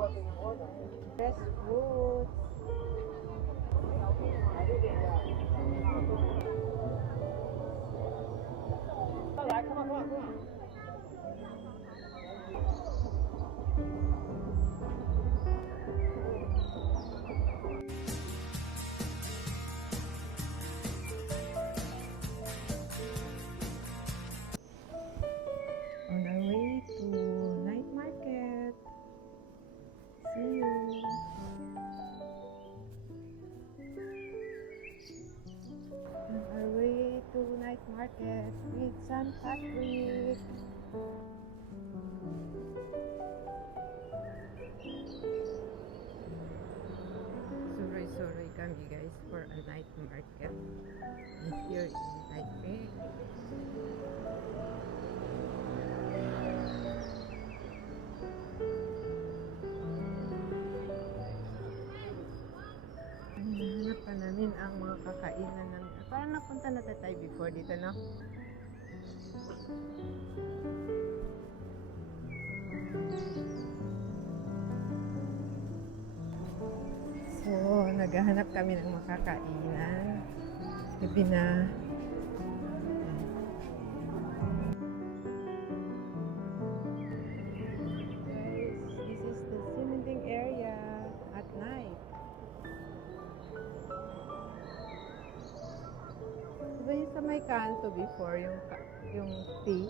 Fresh fruits. On our way to night market. See you. On our way to night market with San Patrick. Sorry kami guys for a night market here in Taipei. Hanap pa namin ang mga kakainan ng... Parang napunta na tayo before dito, no? So, naghahanap kami ng makakainan. Gabi na. Guys, this is the Siminding area at night. Diba yung sa may kanto before, yung tea?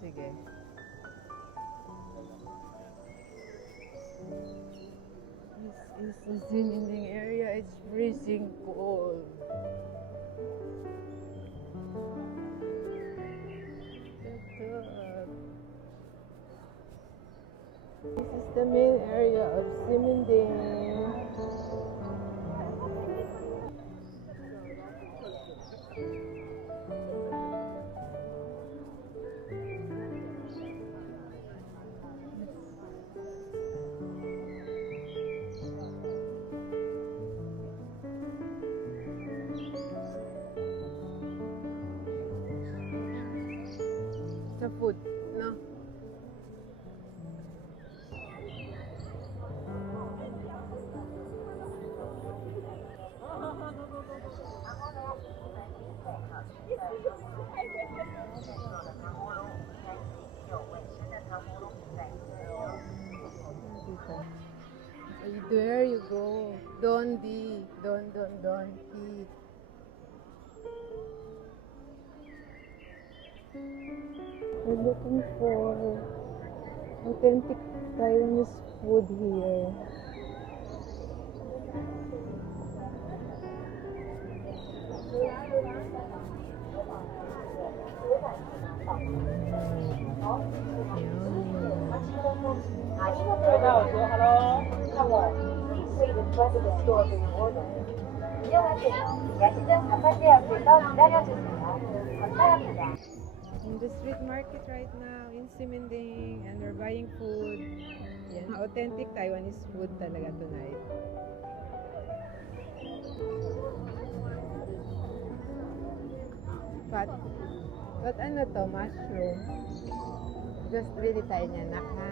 Sige. This is the Siminding area. It's freezing cold. This is the main area of Siminding. Sa food, no? There you go. Don't eat. We're looking for authentic Taiwanese food here. Hello. Please request the store for your order. 야시장 바깥에서 기다려주세요. 감사합니다. In the street market right now in Siminding, and we're buying food. Yan, authentic Taiwanese food talaga tonight. But ano to, mushroom. Just really tayo niya na, ha?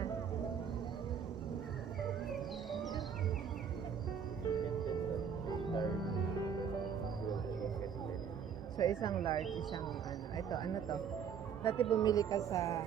So, isang large, isang ano. Ito, ano to? Dati bumili ka sa...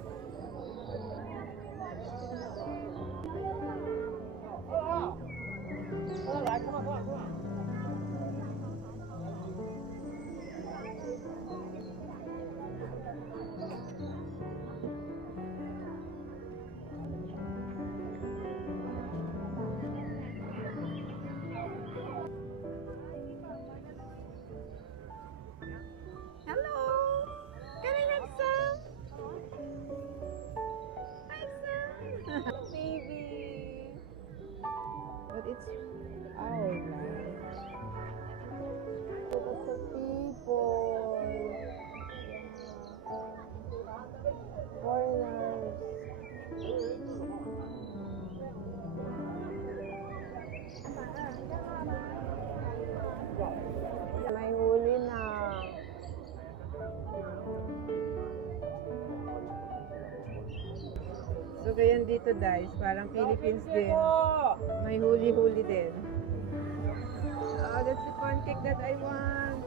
Cagayan dito guys, parang Philippines din. May huli-huli din. Oh, that's the pancake that I want.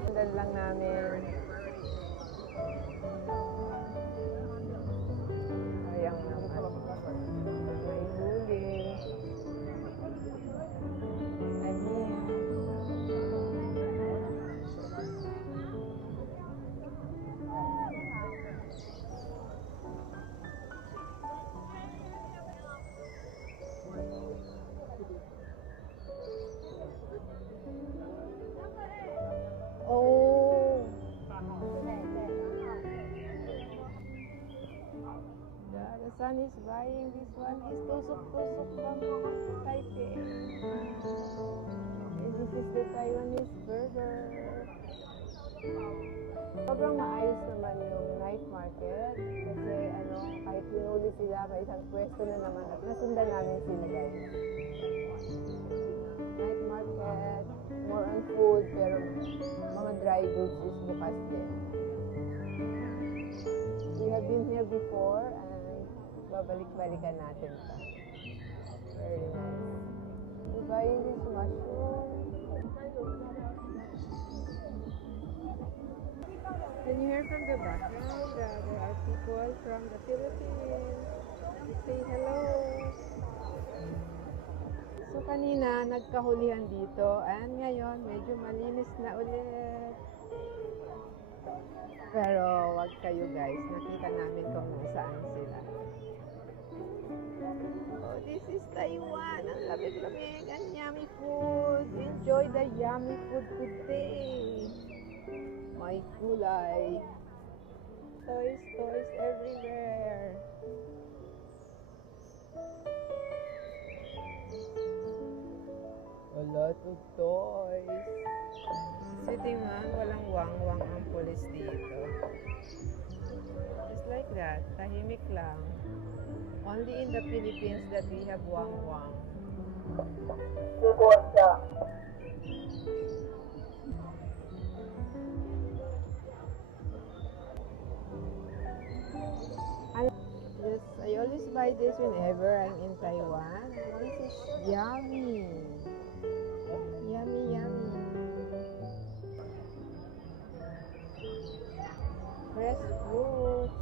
Sandal lang namin. Sayang naman. May huli. Ayan. Oh. The sun is buying. This one is tusok-tusok from Taipei. And this is the Taiwanese burger. Sobrang maayos naman yung night market. Kasi kahit pinuli sila, may isang pwesto na naman at nasundan namin sila guys. Night market, more on food, pero mga dry goods is bukas din. We have been here before and babalik-balikan natin pa. Very nice. We're buying this mushroom. Can you hear from the background that there are people from the Philippines? Say hello. So kanina nagkahulihan dito and ngayon medyo malinis na ulit. Pero wag kayo guys, nakita namin kung nasaan sila. Oh, this is Taiwan. Ang lamig-lamig and yummy food. Enjoy the yummy food today. May kulay. Toys, toys everywhere. A lot of toys. Sitting man, walang wang-wang ang pulis dito. Just like that, tahimik lang. Only in the Philippines that we have wang-wang. I always buy this whenever I'm in Taiwan. This is yummy. Yummy, yummy. Fresh fruits.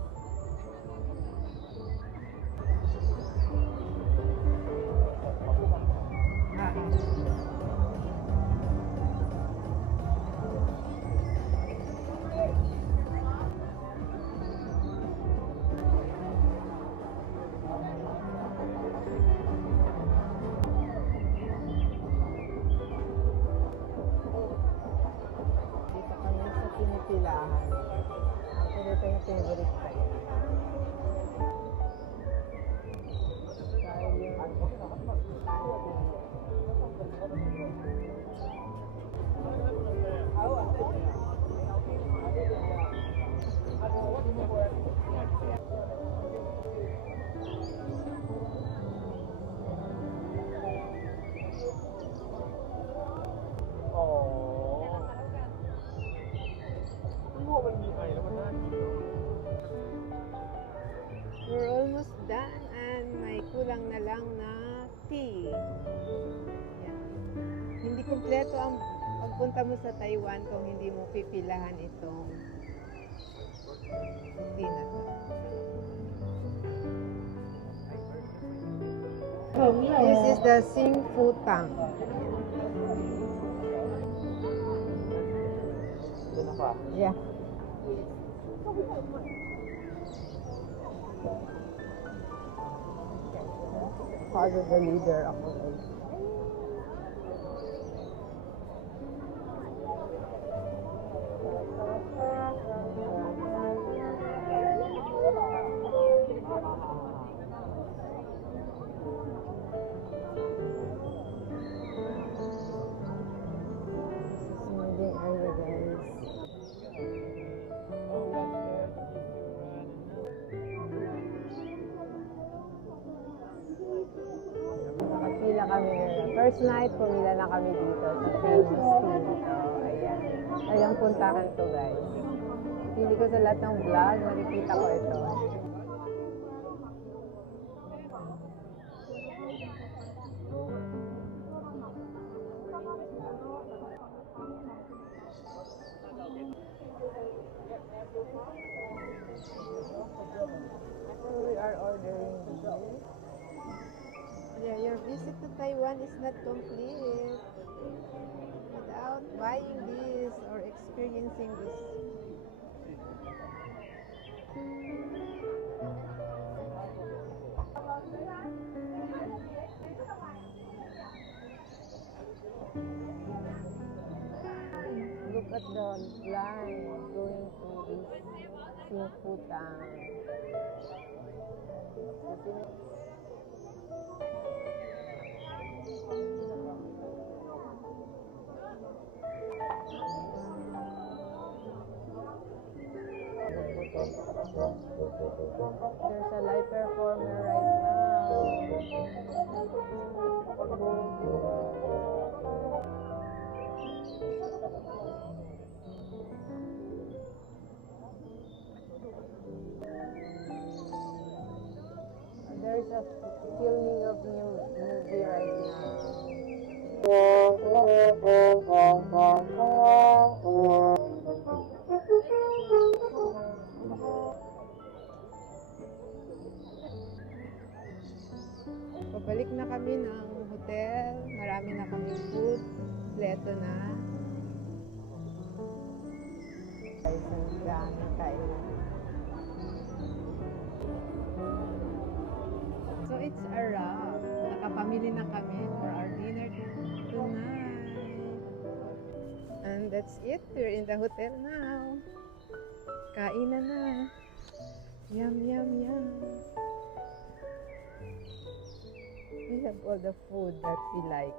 Pinipilahan. Ako dito yung favorite ko. We're almost done and may kulang na lang na tea. Yan. Hindi kumpleto ang pagpunta mo sa Taiwan kung hindi mo pipilahan itong tea na to. This is the Sing Fu Tang. Yeah. Father the leader ako guys. Smoothing area guys. Nakapila kami ngayon. First night, pumila na kami dito sa famous tea dito. Ayan. Talagang puntahan to guys. Hindi ko sa lahat ng vlog, makikita ko ito. So we are ordering this. Yeah, your visit to Taiwan is not complete without buying this or experiencing this. Look at the line going to this Singputang. There's a live performer right now. There's a filming of new movie right now. Pabalik na kami ng hotel. Marami na kami food. Kompleto na. Guys, ang dami kainan. So it's a wrap. Nakapamili na kami for our dinner tonight. And that's it. We're in the hotel now. Kain na. Yum, yum, yum. We have all the food that we like.